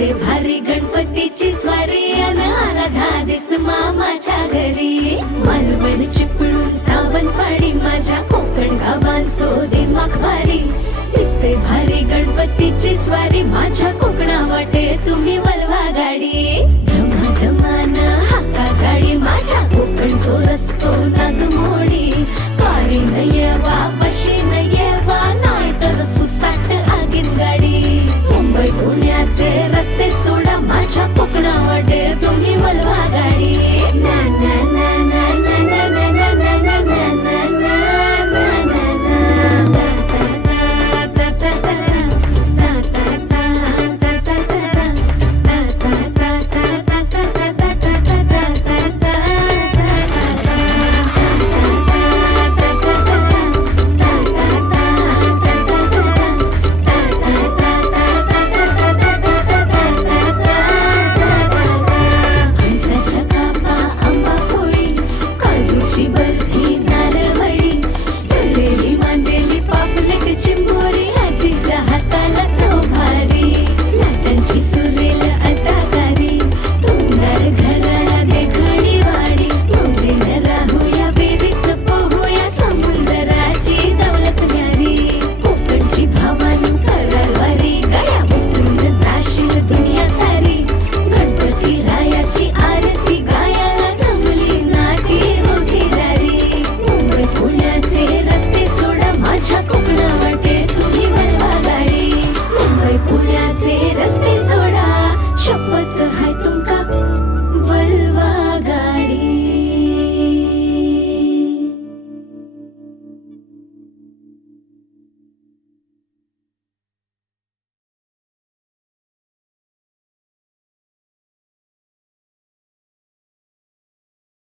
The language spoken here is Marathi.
बाई भारी गणपतीची स्वारी अन आला दिस मामाच्या घरी. मालवण चिपळूण सावंतवाडी माझ्या कोकण गावांचो दिमाग भारी. दिसते भारी गणपतीची स्वारी माझ्या कोकणा वाटे तुम्ही